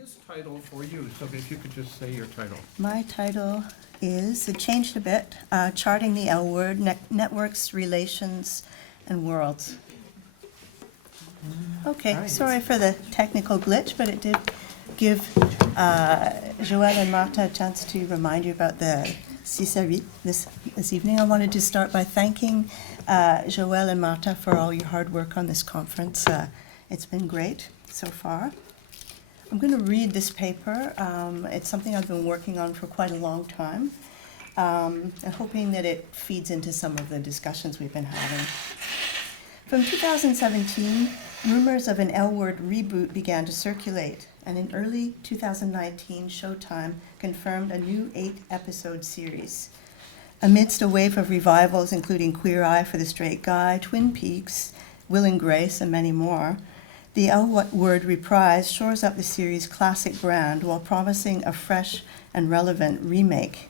his title for you, so if you could just say your title. My title is, it changed a bit, Charting the L Word, Networks, Relations, and Worlds. Okay, Right. sorry for the technical glitch, but it did give Joël and Martha a chance to remind you about the 6 à 8 this evening. I wanted to start by thanking Joël and Martha for all your hard work on this conference. It's been great so far. I'm going to read this paper. It's something I've been working on for quite a long time, and hoping that it feeds into some of the discussions we've been having. From 2017, rumors of an L-word reboot began to circulate, and in early 2019, Showtime confirmed a new 8-episode series. Amidst a wave of revivals, including Queer Eye for the Straight Guy, Twin Peaks, Will and Grace, and many more, the L-word reprise shores up the series' classic brand while promising a fresh and relevant remake.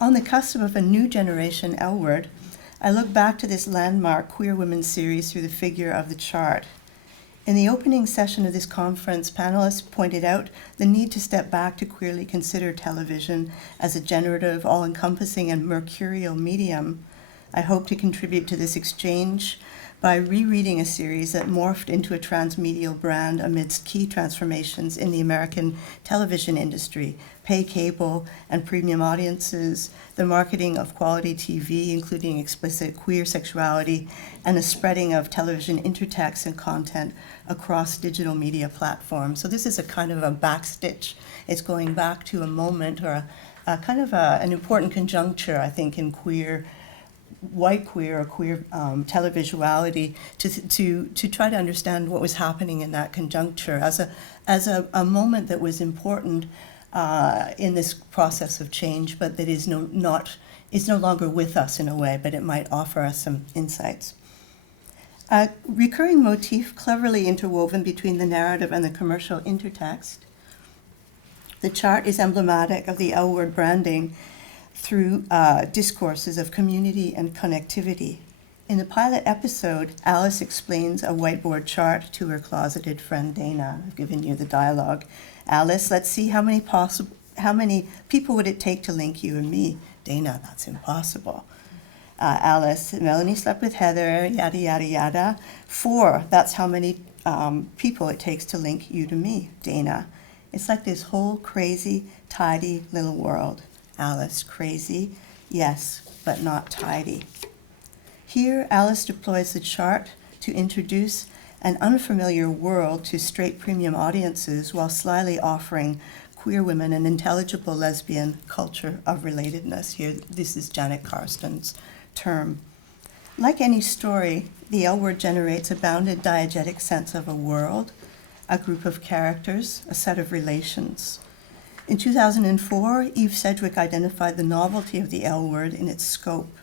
On the cusp of a new generation L-word, I look back to this landmark queer women series through the figure of the chart. In the opening session of this conference, panelists pointed out the need to step back to queerly consider television as a generative, all-encompassing, and mercurial medium. I hope to contribute to this exchange by rereading a series that morphed into a transmedial brand amidst key transformations in the American television industry, pay cable and premium audiences, the marketing of quality TV, including explicit queer sexuality, and the spreading of television intertext and content across digital media platforms. So this is a kind of a backstitch. It's going back to a moment or a kind of an important conjuncture, I think, in white queer or queer televisuality to try to understand what was happening in that conjuncture as a moment that was important in this process of change, but that is no longer with us in a way, but it might offer us some insights. A recurring motif cleverly interwoven between the narrative and the commercial intertext. The chart is emblematic of the L-word branding through discourses of community and connectivity. In the pilot episode, Alice explains a whiteboard chart to her closeted friend Dana. I've given you the dialogue. Alice, let's see how many people would it take to link you and me? Dana, that's impossible. Alice, Melanie slept with Heather, yada, yada, yada. 4, that's how many people it takes to link you to me, Dana. It's like this whole crazy, tidy little world. Alice, crazy, yes, but not tidy. Here, Alice deploys the chart to introduce an unfamiliar world to straight premium audiences while slyly offering queer women an intelligible lesbian culture of relatedness. Here, this is Janet Karsten's term. Like any story, the L-word generates a bounded diegetic sense of a world, a group of characters, a set of relations. In 2004, Eve Sedgwick identified the novelty of the L-word in its scope.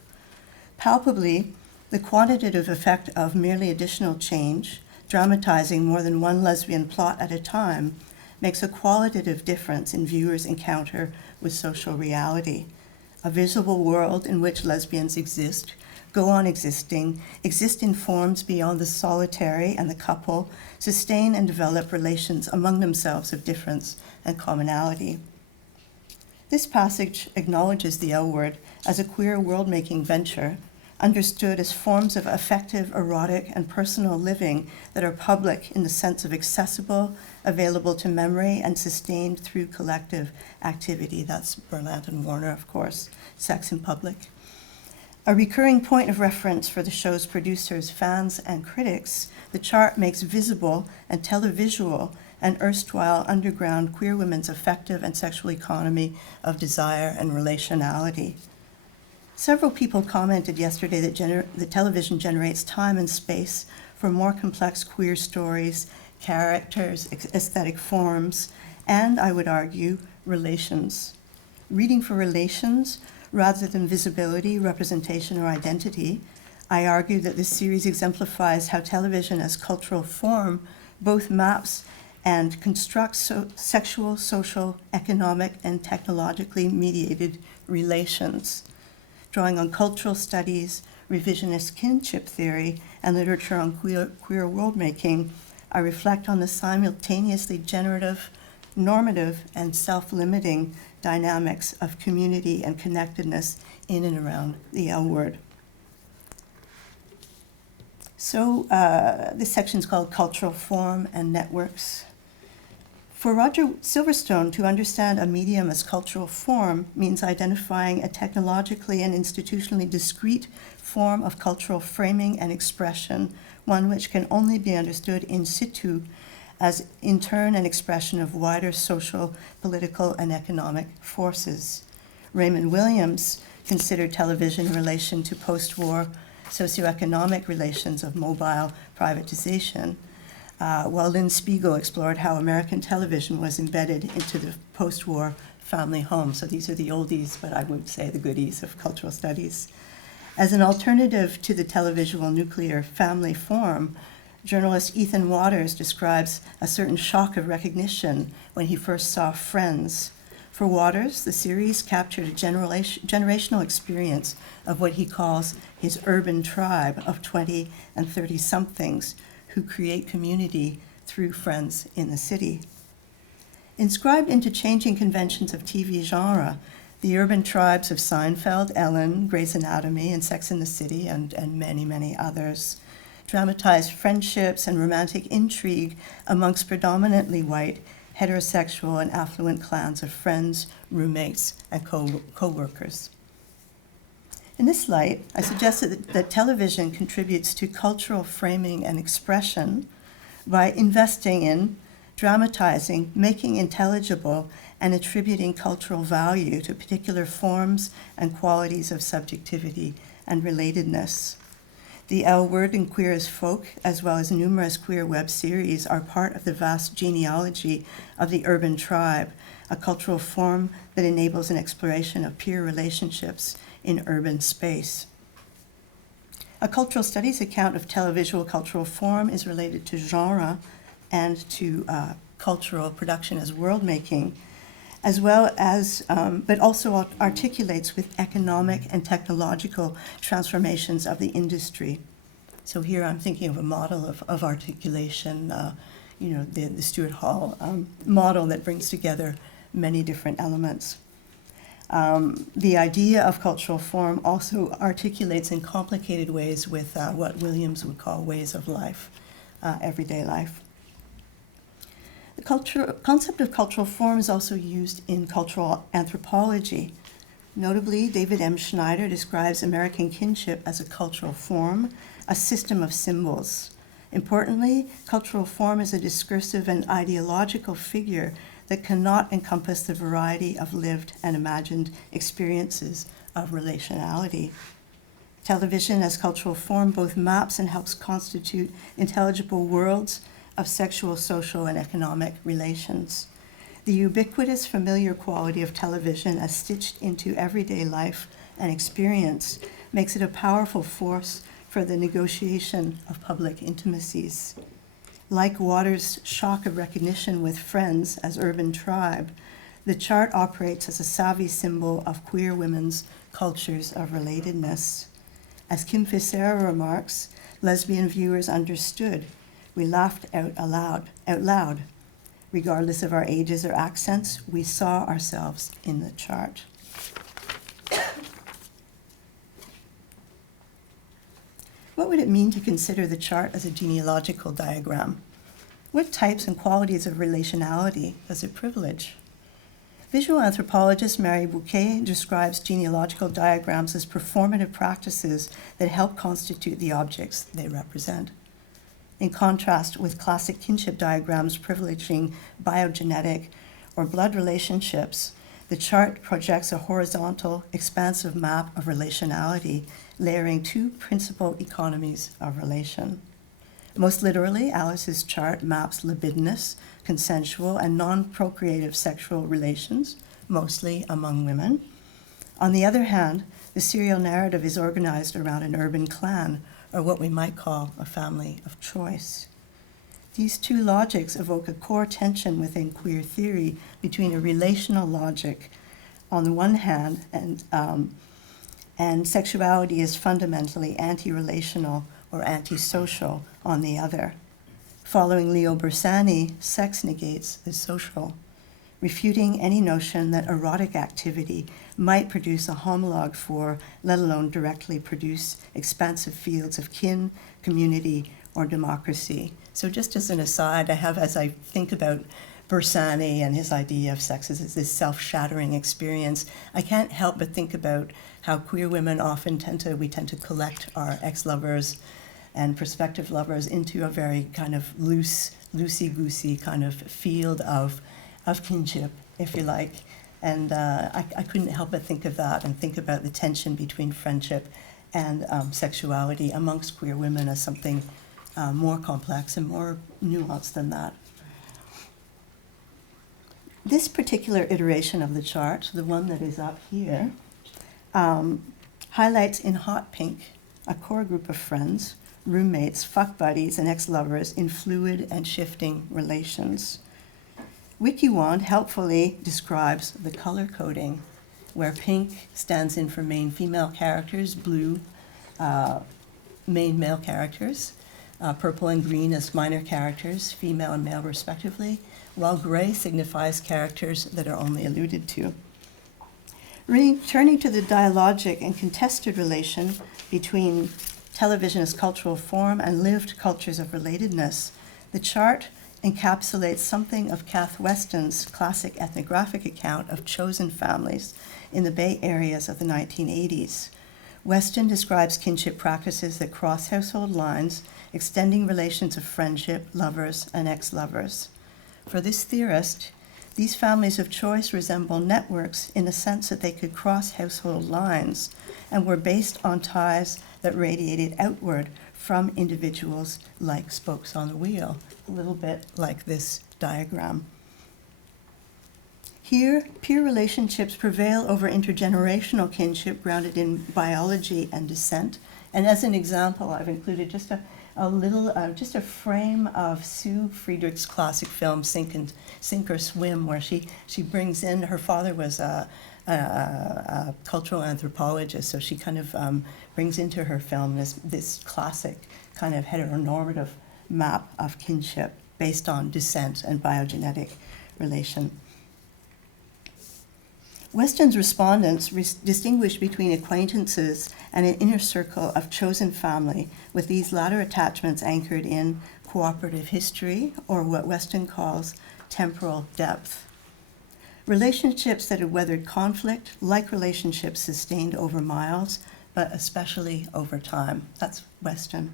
Palpably, the quantitative effect of merely additional change, dramatizing more than one lesbian plot at a time, makes a qualitative difference in viewers' encounter with social reality. A visible world in which lesbians exist, go on existing, exist in forms beyond the solitary and the couple, sustain and develop relations among themselves of difference and commonality. This passage acknowledges the L-word as a queer world-making venture, understood as forms of affective, erotic, and personal living that are public in the sense of accessible, available to memory, and sustained through collective activity. That's Berlant and Warner, of course, Sex in Public. A recurring point of reference for the show's producers, fans, and critics, the chart makes visible and televisual an erstwhile underground queer women's affective and sexual economy of desire and relationality. Several people commented yesterday that television generates time and space for more complex queer stories, characters, aesthetic forms, and, I would argue, relations. Reading for relations rather than visibility, representation, or identity, I argue that this series exemplifies how television as cultural form both maps and constructs sexual, social, economic, and technologically mediated relations. Drawing on cultural studies, revisionist kinship theory, and literature on queer world-making, I reflect on the simultaneously generative normative and self-limiting dynamics of community and connectedness in and around the L word. So this section is called Cultural Form and Networks. For Roger Silverstone, to understand a medium as cultural form means identifying a technologically and institutionally discrete form of cultural framing and expression, one which can only be understood in situ as in turn an expression of wider social, political, and economic forces. Raymond Williams considered television in relation to post-war socioeconomic relations of mobile privatization, while Lynn Spiegel explored how American television was embedded into the post-war family home. So these are the oldies, but I would say the goodies of cultural studies. As an alternative to the televisual nuclear family form, journalist Ethan Waters describes a certain shock of recognition when he first saw Friends. For Waters, the series captured a generational experience of what he calls his urban tribe of 20 and 30-somethings who create community through friends in the city. Inscribed into changing conventions of TV genre, the urban tribes of Seinfeld, Ellen, Grey's Anatomy, and Sex and the City, and many, many others, dramatized friendships and romantic intrigue amongst predominantly white, heterosexual, and affluent clans of friends, roommates, and co-workers. In this light, I suggested that television contributes to cultural framing and expression by investing in, dramatizing, making intelligible, and attributing cultural value to particular forms and qualities of subjectivity and relatedness. The L Word and Queer as Folk, as well as numerous queer web series, are part of the vast genealogy of the urban tribe, a cultural form that enables an exploration of peer relationships in urban space. A cultural studies account of televisual cultural form is related to genre and to cultural production as world-making, as well as, but also articulates with economic and technological transformations of the industry. So here I'm thinking of a model of articulation, the Stuart Hall model that brings together many different elements. The idea of cultural form also articulates in complicated ways with what Williams would call ways of life, everyday life. The concept of cultural form is also used in cultural anthropology. Notably, David M. Schneider describes American kinship as a cultural form, a system of symbols. Importantly, cultural form is a discursive and ideological figure that cannot encompass the variety of lived and imagined experiences of relationality. Television as cultural form both maps and helps constitute intelligible worlds of sexual, social, and economic relations. The ubiquitous familiar quality of television as stitched into everyday life and experience makes it a powerful force for the negotiation of public intimacies. Like Waters' shock of recognition with Friends as urban tribe, the chart operates as a savvy symbol of queer women's cultures of relatedness. As Kim Fisera remarks, lesbian viewers understood. We laughed out loud. Regardless of our ages or accents, we saw ourselves in the chart. What would it mean to consider the chart as a genealogical diagram? What types and qualities of relationality does it privilege? Visual anthropologist Mary Bouquet describes genealogical diagrams as performative practices that help constitute the objects they represent. In contrast with classic kinship diagrams privileging biogenetic or blood relationships, the chart projects a horizontal, expansive map of relationality, layering two principal economies of relation. Most literally, Alice's chart maps libidinous, consensual, and non-procreative sexual relations, mostly among women. On the other hand, the serial narrative is organized around an urban clan, or what we might call a family of choice. These two logics evoke a core tension within queer theory between a relational logic on the one hand and sexuality is fundamentally anti-relational or antisocial on the other. Following Leo Bersani, sex negates the social. refuting any notion that erotic activity might produce a homologue for, let alone directly produce, expansive fields of kin, community, or democracy. So just as an aside, I have, as I think about Bersani and his idea of sex as this self-shattering experience, I can't help but think about how queer women often tend to collect our ex-lovers and prospective lovers into a very kind of loosey-goosey kind of field of kinship, if you like. And I couldn't help but think of that and think about the tension between friendship and sexuality amongst queer women as something more complex and more nuanced than that. This particular iteration of the chart, the one that is up here, highlights in hot pink a core group of friends, roommates, fuck buddies, and ex-lovers in fluid and shifting relations. WikiWand helpfully describes the color coding, where pink stands in for main female characters, blue main male characters, purple and green as minor characters, female and male respectively, while gray signifies characters that are only alluded to. Returning to the dialogic and contested relation between television as cultural form and lived cultures of relatedness, the chart encapsulates something of Kath Weston's classic ethnographic account of chosen families in the Bay Areas of the 1980s. Weston describes kinship practices that cross household lines, extending relations of friendship, lovers, and ex-lovers. For this theorist, these families of choice resemble networks in the sense that they could cross household lines and were based on ties that radiated outward from individuals like spokes on the wheel, a little bit like this diagram. Here, peer relationships prevail over intergenerational kinship grounded in biology and descent. And as an example, I've included just a frame of Sue Friedrich's classic film Sink or Swim, where she brings in, her father was a cultural anthropologist, so she kind of brings into her film this classic kind of heteronormative map of kinship based on descent and biogenetic relation. Weston's respondents distinguish between acquaintances and an inner circle of chosen family, with these latter attachments anchored in cooperative history, or what Weston calls temporal depth. Relationships that had weathered conflict, like relationships sustained over miles, but especially over time. That's Weston.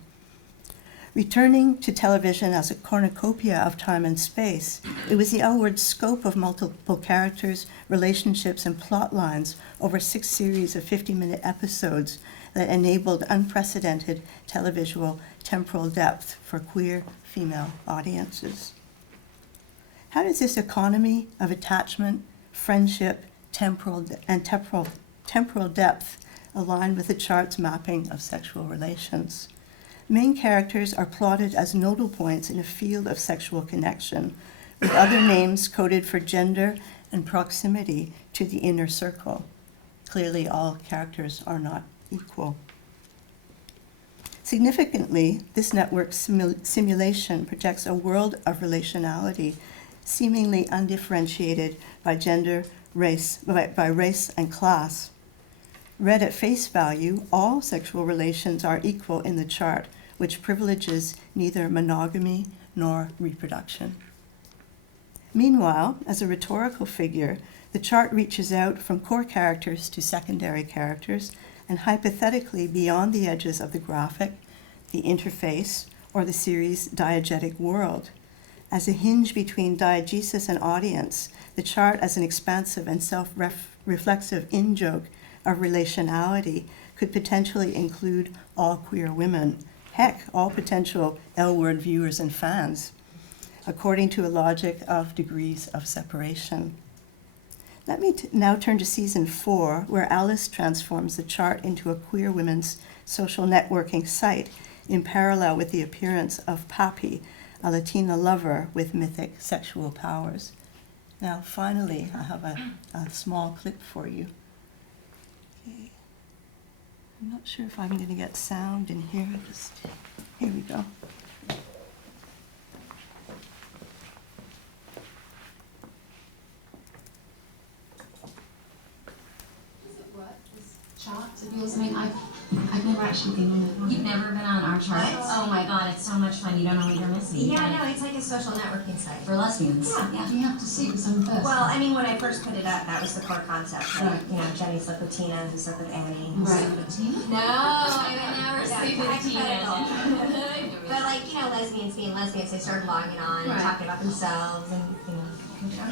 Returning to television as a cornucopia of time and space, it was the outward scope of multiple characters, relationships, and plot lines over 6 series of 50-minute episodes that enabled unprecedented televisual temporal depth for queer female audiences. How does this economy of attachment, friendship, temporal depth align with the chart's mapping of sexual relations? Main characters are plotted as nodal points in a field of sexual connection, with other names coded for gender and proximity to the inner circle. Clearly, all characters are not equal. Significantly, this network simulation projects a world of relationality seemingly undifferentiated by gender, race and class. Read at face value, all sexual relations are equal in the chart, which privileges neither monogamy nor reproduction. Meanwhile, as a rhetorical figure, the chart reaches out from core characters to secondary characters and hypothetically beyond the edges of the graphic, the interface, or the series' diegetic world. As a hinge between diegesis and audience, the chart as an expansive and self-reflexive in-joke of relationality could potentially include all queer women, heck, all potential L-word viewers and fans, according to a logic of degrees of separation. Let me now turn to season 4, where Alice transforms the chart into a queer women's social networking site in parallel with the appearance of Papi, a Latina lover with mythic sexual powers. Now, finally, I have a small clip for you. Okay. I'm not sure if I'm going to get sound in here. Here we go. charts of yours? I mean, I've never actually been on it. You've never been on our charts? Oh my god, it's so much fun. You don't know what you're missing. Yeah, no, it's like a social networking site. For lesbians. Yeah. Do you have to sleep with someone first? Well, I mean, when I first put it up, that was the core concept. Like, you know, Jenny slept with Tina, who slept with Annie. Right. With Tina? No, I would never sleep with Tina. But like, you know, lesbians being lesbians, they started logging on and Right. talking about themselves and, you know.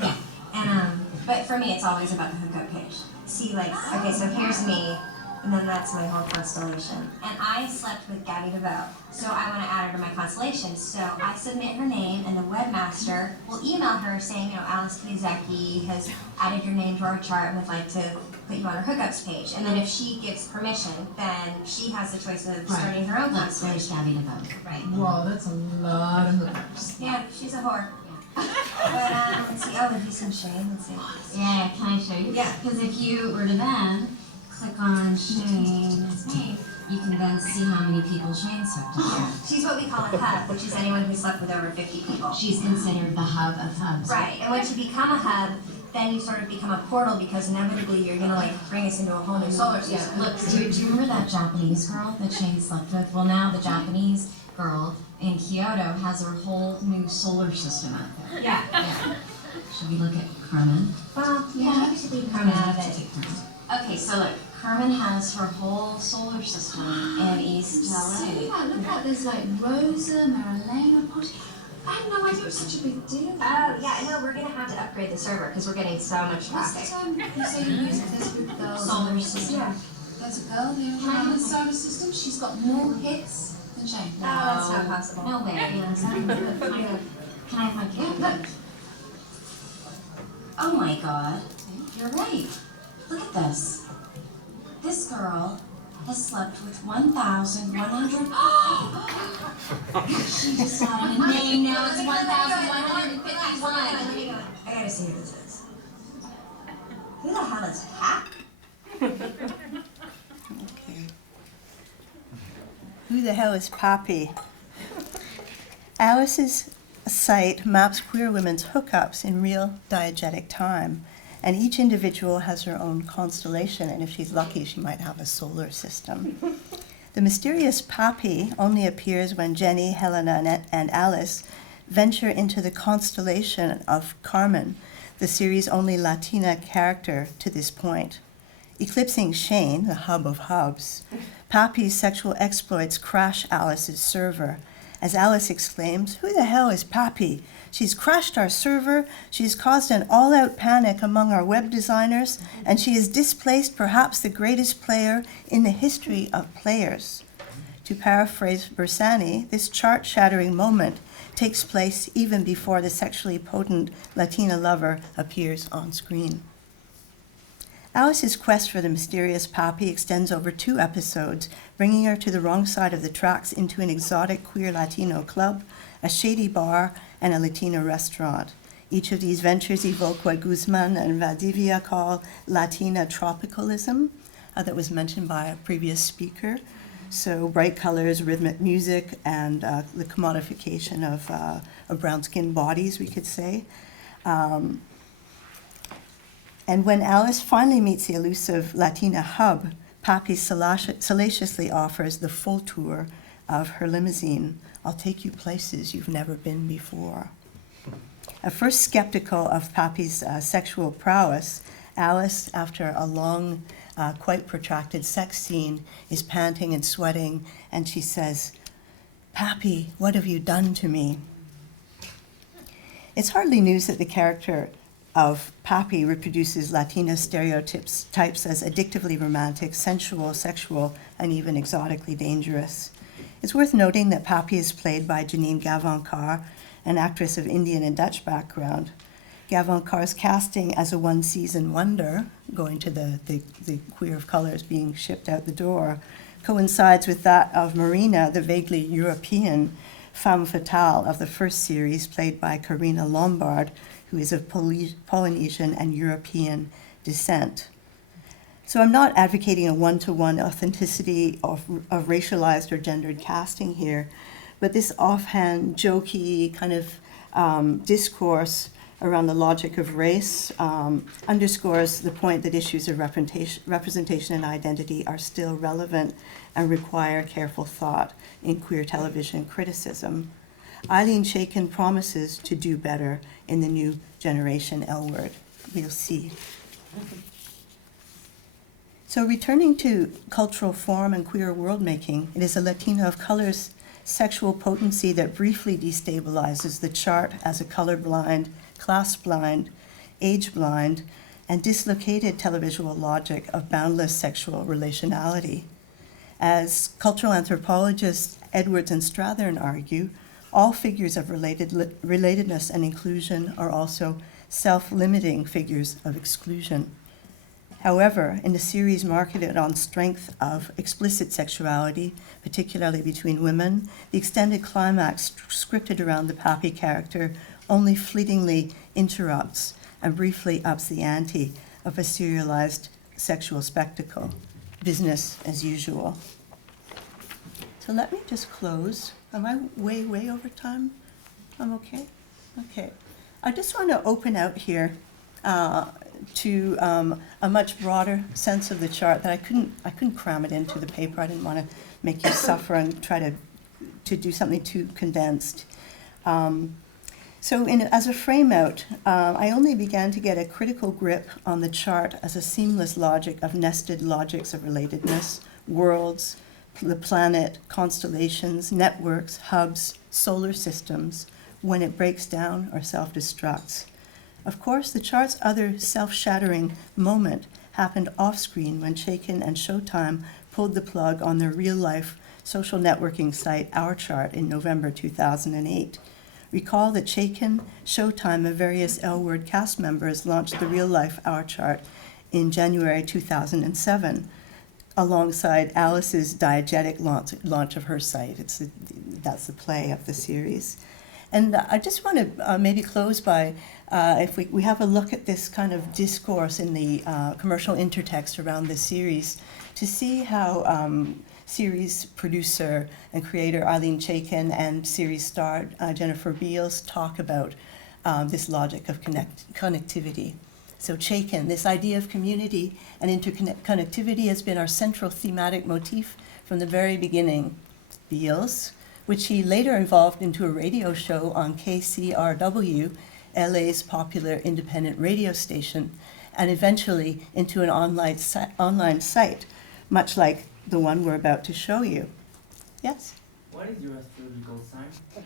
Yeah. And, but for me, it's always about the hookup page. See, like, okay, so here's me, and then that's my whole constellation. And I slept with Gabby DeVoe, so I want to add her to my constellation. So I submit her name, and the webmaster will email her saying, you know, Alice Kiyosaki has added your name to our chart and would like to put you on her hookups page. And then if she gives permission, then she has the choice of starting her own Let's play constellation. Shabby to vote. Right. Wow, that's a lot of hookups. Yeah, she's a whore. But let's see. Oh, have you seen Shane? Let's see. Yeah, can I show you? Yeah. Because if you were to then click on Shane's name, you can then see how many people Shane slept with. She's what we call a hub, which is anyone who slept with over 50 people. She's considered the hub of hubs. Right, and once you become a hub, then you sort of become a portal because inevitably you're gonna like bring us into a whole new solar system. Look, do you remember that Japanese girl that Shane slept with? Well, now the Japanese girl in Kyoto has her whole new solar system out there. Yeah. Yeah. Should we look at Carmen? Well, yeah, you should leave Carmen out of it. Okay, so look, Carmen has her whole solar system in East See, LA. look at there's like Rosa, Marilena, Posh. I had no idea it was such a big deal. Oh, yeah, I know, we're gonna have to upgrade the server because we're getting so much traffic. You say you use this group of girls. Solar system. Yeah. There's a girl there around the solar system. She's got more hits than Shane. Oh, that's not possible. No way. Can I have my camera? Oh my god. You're right. Look at this. This girl has slept with 1,100. She just got a name now. It's 1,151. I gotta see who this is. Who the hell is Pat? Okay. Who the hell is Papi? Alice's site maps queer women's hookups in real diegetic time, and each individual has her own constellation, and if she's lucky, she might have a solar system. The mysterious Papi only appears when Jenny, Helena, and Alice venture into the constellation of Carmen, the series' only Latina character to this point. Eclipsing Shane, the hub of hubs, Papi's sexual exploits crash Alice's server. As Alice exclaims, "Who the hell is Papi? She's crashed our server, she's caused an all-out panic among our web designers, and she has displaced perhaps the greatest player in the history of players." To paraphrase Bersani, this chart-shattering moment takes place even before the sexually potent Latina lover appears on screen. Alice's quest for the mysterious Papi extends over 2 episodes, bringing her to the wrong side of the tracks into an exotic queer Latino club, a shady bar, and a Latino restaurant. Each of these ventures evoke what Guzman and Valdivia call Latina tropicalism, that was mentioned by a previous speaker. So bright colors, rhythmic music, and the commodification of brown-skinned bodies, we could say. And when Alice finally meets the elusive Latina hub, Papi salaciously offers the full tour of her limousine. "I'll take you places you've never been before." At first skeptical of Papi's sexual prowess, Alice, after a long, quite protracted sex scene, is panting and sweating, and she says, "Papi, what have you done to me?" It's hardly news that the character of Papi reproduces Latina types as addictively romantic, sensual, sexual, and even exotically dangerous. It's worth noting that Papi is played by Janine Gavankar, an actress of Indian and Dutch background. Gavankar's casting as a one-season wonder, going to the queer of colors being shipped out the door, coincides with that of Marina, the vaguely European femme fatale of the first series, played by Karina Lombard, who is of Polynesian and European descent. So I'm not advocating a one-to-one authenticity of racialized or gendered casting here, but this offhand, jokey kind of discourse around the logic of race underscores the point that issues of representation and identity are still relevant and require careful thought in queer television criticism. Eileen Chaikin promises to do better in the new generation L Word. We'll see. So returning to cultural form and queer world making, it is a Latina of color's sexual potency that briefly destabilizes the chart as a colorblind, class-blind, age-blind, and dislocated televisual logic of boundless sexual relationality. As cultural anthropologists Edwards and Strathern argue, all figures of relatedness and inclusion are also self-limiting figures of exclusion. However, in the series marketed on strength of explicit sexuality, particularly between women, the extended climax scripted around the Papi character only fleetingly interrupts and briefly ups the ante of a serialized sexual spectacle, business as usual. So let me just close. Am I way over time? I'm okay? Okay. I just want to open out here to a much broader sense of the chart that I couldn't cram it into the paper. I didn't want to make you suffer and try to do something too condensed. So as a frame out, I only began to get a critical grip on the chart as a seamless logic of nested logics of relatedness, worlds, the planet, constellations, networks, hubs, solar systems, when it breaks down or self-destructs. Of course, the chart's other self-shattering moment happened off-screen when Chaikin and Showtime pulled the plug on their real-life social networking site, Our Chart, in November 2008. Recall that Chaikin, Showtime, and various L Word cast members launched the real-life Our Chart in January 2007, alongside Alice's diegetic launch of her site. That's the play of the series. And I just want to maybe close by, if we have a look at this kind of discourse in the commercial intertext around this series, to see how series producer and creator Eileen Chaikin and series star Jennifer Beals talk about this logic of connectivity. So Chaikin, this idea of community and interconnectivity has been our central thematic motif from the very beginning. Beals, which he later evolved into a radio show on KCRW, LA's popular independent radio station, and eventually into an online site, much like the one we're about to show you. Yes? What is your astrological sign?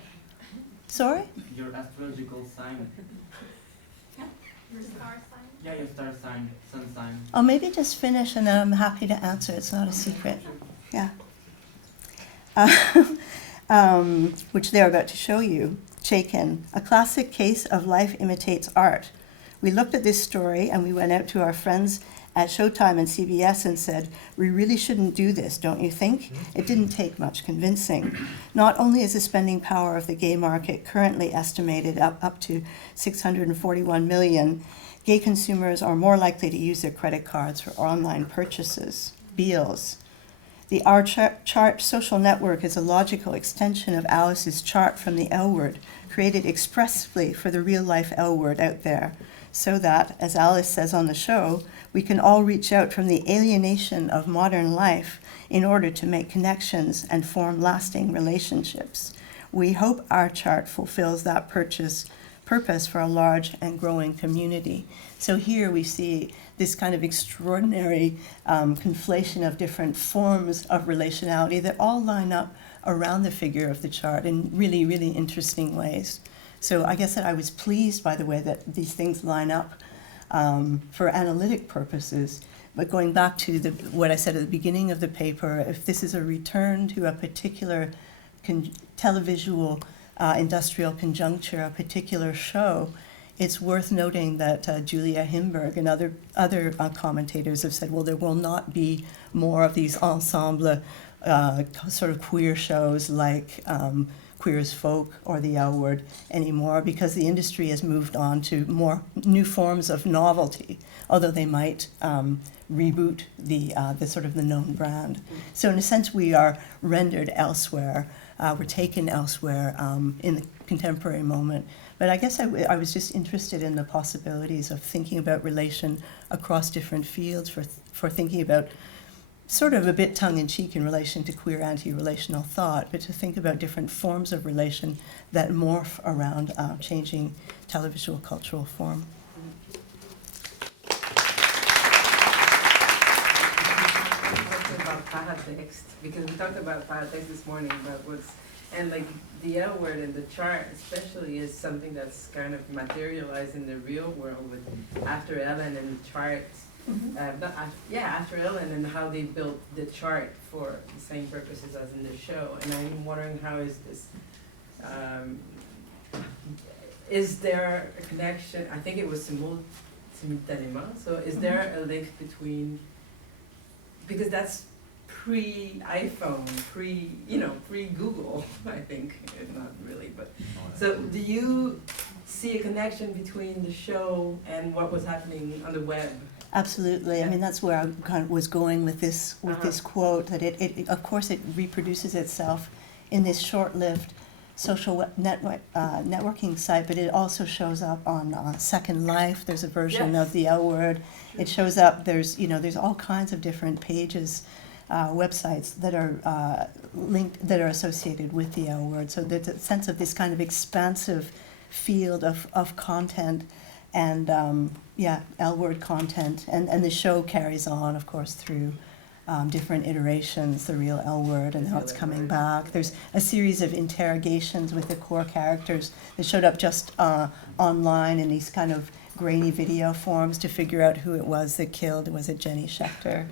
Sorry? Your astrological sign. Your star sign? Yeah, your star sign, sun sign. Oh, maybe just finish and then I'm happy to answer. It's not a secret. Yeah. Which they're about to show you. Chaikin, a classic case of life imitates art. We looked at this story and we went out to our friends at Showtime and CBS and said, we really shouldn't do this, don't you think? It didn't take much convincing. Not only is the spending power of the gay market currently estimated up to $641 million, gay consumers are more likely to use their credit cards for online purchases. Beals. The Our Chart social network is a logical extension of Alice's chart from the L Word, created expressly for the real-life L Word out there, so that, as Alice says on the show, we can all reach out from the alienation of modern life in order to make connections and form lasting relationships. We hope Our Chart fulfills that purpose for a large and growing community. So here we see this kind of extraordinary conflation of different forms of relationality that all line up around the figure of the chart in really, really interesting ways. So I guess that I was pleased by the way that these things line up for analytic purposes. But going back to what I said at the beginning of the paper, if this is a return to a particular televisual industrial conjuncture, a particular show, it's worth noting that Julia Himberg and other commentators have said, well, there will not be more of these ensemble sort of queer shows like Queer as Folk or the L Word anymore, because the industry has moved on to more new forms of novelty, although they might reboot the sort of the known brand. So in a sense, we are rendered elsewhere were taken elsewhere in the contemporary moment. But I guess I was just interested in the possibilities of thinking about relation across different fields, for thinking about sort of a bit tongue-in-cheek in relation to queer anti-relational thought, but to think about different forms of relation that morph around changing televisual cultural form. About paratext, because we talked about paratext this morning, and like the L word in the chart especially is something that's kind of materialized in the real world with After Ellen and the charts. After Ellen and how they built the chart for the same purposes as in the show. And I'm wondering, how is this, is there a connection? I think it was simultanément, so is there a link between, because that's pre-iPhone, pre-Google, I think, not really, but, so do you see a connection between the show and what was happening on the web? Absolutely. I mean, that's where I kind of was going with this this quote, that it of course it reproduces itself in this short-lived social networking site, but it also shows up on Second Life. There's a version of the L word. It shows up. There's all kinds of different pages, websites that are linked, that are associated with the L word. So there's a sense of this kind of expansive field of content. And L word content, and the show carries on, of course, through different iterations, the real L word and how it's coming back. There's a series of interrogations with the core characters that showed up just online in these kind of grainy video forms to figure out who it was that killed. Was it Jenny Schechter,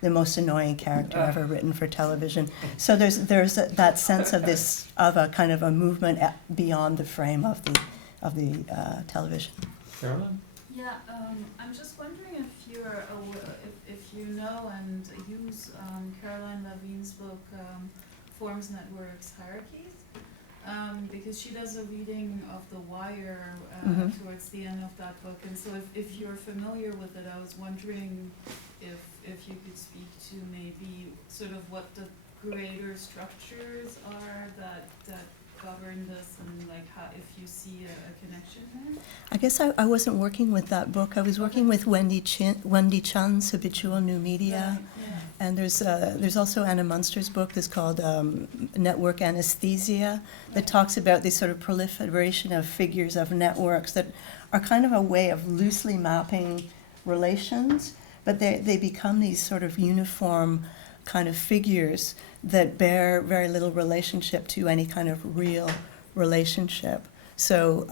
the most annoying character ever written for television? So there's that sense of a kind of a movement beyond the frame of the television. Carolyn? Yeah, I'm just wondering if you're if you know and use Caroline Levine's book, Forms, Networks, Hierarchies, because she does a reading of The Wire towards the end of that book, and so if you're familiar with it, I was wondering if you could speak to maybe sort of what the greater structures are that govern this, and like how, if you see a connection there? I guess I wasn't working with that book. I was working with Wendy Chun's Habitual New Media, and there's also Anna Munster's book that's called Network Anesthesia, that talks about this sort of proliferation of figures of networks that are kind of a way of loosely mapping relations, but they become these sort of uniform kind of figures that bear very little relationship to any kind of real relationship. So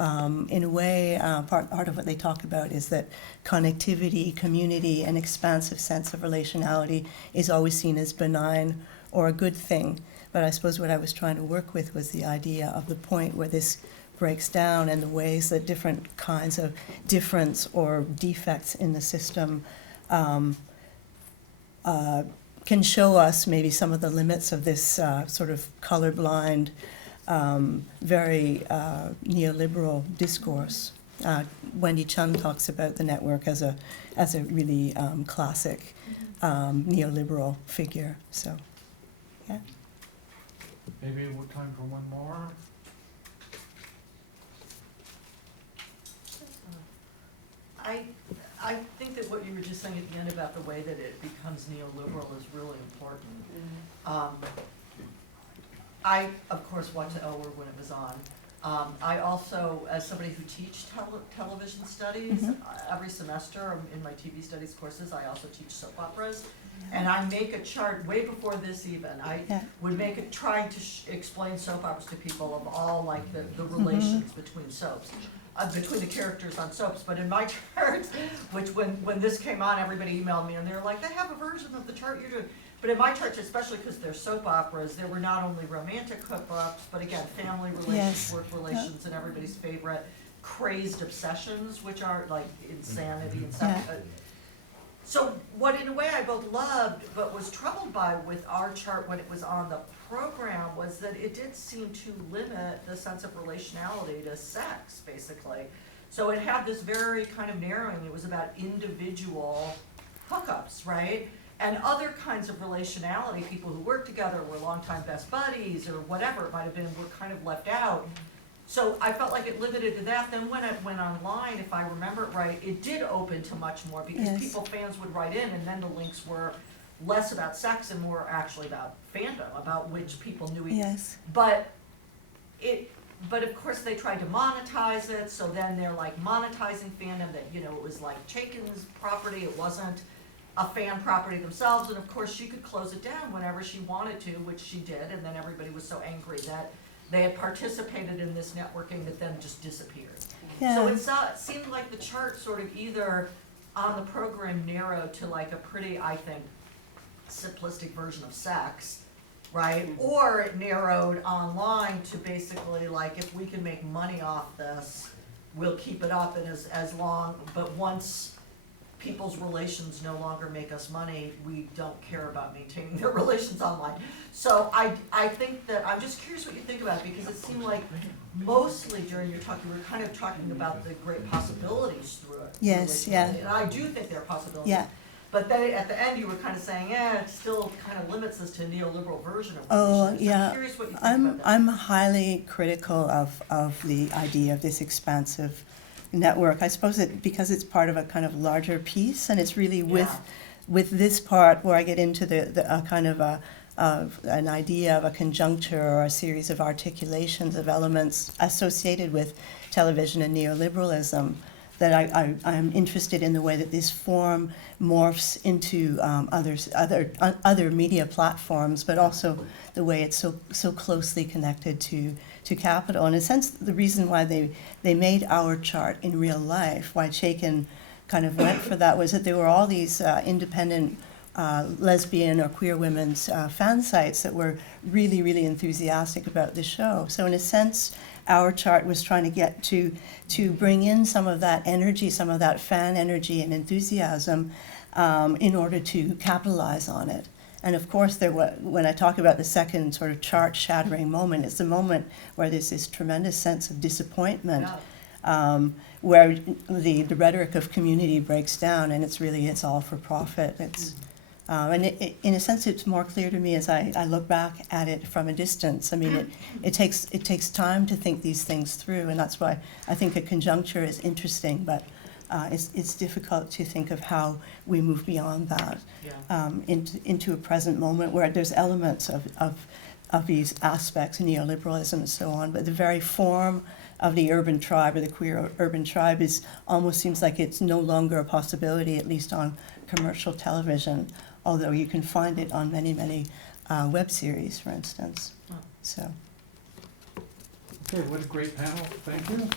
in a way, part of what they talk about is that connectivity, community, an expansive sense of relationality is always seen as benign or a good thing. But I suppose what I was trying to work with was the idea of the point where this breaks down, and the ways that different kinds of difference or defects in the system can show us maybe some of the limits of this sort of colorblind, very neoliberal discourse. Wendy Chun talks about the network as a really classic neoliberal figure. So, yeah. Maybe we'll time for one more. I think that what you were just saying at the end about the way that it becomes neoliberal is really important. I, of course, watched the L Word when it was on. I also, as somebody who teaches television studies, every semester in my TV studies courses, I also teach soap operas. And I make a chart way before this even. I would make it trying to explain soap operas to people of all like the relations between soaps. Between the characters on soaps, but in my charts, which when this came on, everybody emailed me and they were like, they have a version of the chart you're doing. But in my charts, especially because they're soap operas, there were not only romantic cookbooks, but again, family relations, work relations, and everybody's favorite crazed obsessions, which are like insanity and stuff. So what in a way I both loved, but was troubled by with our chart when it was on the program, was that it did seem to limit the sense of relationality to sex, basically. So it had this very kind of narrowing. It was about individual hookups, right? and other kinds of relationality, people who work together, were longtime best buddies, or whatever it might have been, were kind of left out. So I felt like it limited to that. Then when it went online, if I remember it right, it did open to much more, because Yes. people, fans would write in, and then the links were less about sex and more actually about fandom, about which people knew each. Yes. But of course they tried to monetize it, so then they're like monetizing fandom, that, you know, it was like Chaikin's property, it wasn't a fan property themselves, and of course she could close it down whenever she wanted to, which she did, and then everybody was so angry that they had participated in this networking that then just disappeared. So Yeah. it seemed like the chart sort of either on the program narrowed to like a pretty, I think, simplistic version of sex, right? Or it narrowed online to basically like, if we can make money off this, we'll keep it up, and as long, but once people's relations no longer make us money, we don't care about maintaining their relations online. So I think that, I'm just curious what you think about it, because it seemed like mostly during your talk, you were kind of talking about the great possibilities through it. Yes, yeah. And I do think there are possibilities. Yeah. But then at the end, you were kind of saying, it still kind of limits us to a neoliberal version of Oh, relationships. yeah. I'm curious what you think about that. I'm highly critical of the idea of this expansive network. I suppose because it's part of a kind of larger piece, and it's really with this part where I get into the kind of an idea of a conjuncture or a series of articulations of elements associated with television and neoliberalism, that I'm interested in the way that this form morphs into other media platforms, but also the way it's so closely connected to capital. In a sense, the reason why they made our chart in real life, why Chaikin kind of went for that, was that there were all these independent lesbian or queer women's fan sites that were really, really enthusiastic about the show. So in a sense, our chart was trying to get to bring in some of that energy, some of that fan energy and enthusiasm in order to capitalize on it. And of course, when I talk about the second sort of chart-shattering moment, it's the moment where there's this tremendous sense of disappointment, where the rhetoric of community breaks down, and it's all for profit. And in a sense, it's more clear to me as I look back at it from a distance. I mean, it takes time to think these things through, and that's why I think a conjuncture is interesting, but it's difficult to think of how we move beyond that into a present moment where there's elements of these aspects, neoliberalism and so on, but the very form of the urban tribe or the queer urban tribe almost seems like it's no longer a possibility, at least on commercial television, although you can find it on many, many web series, for instance. So. Okay, what a great panel. Thank you.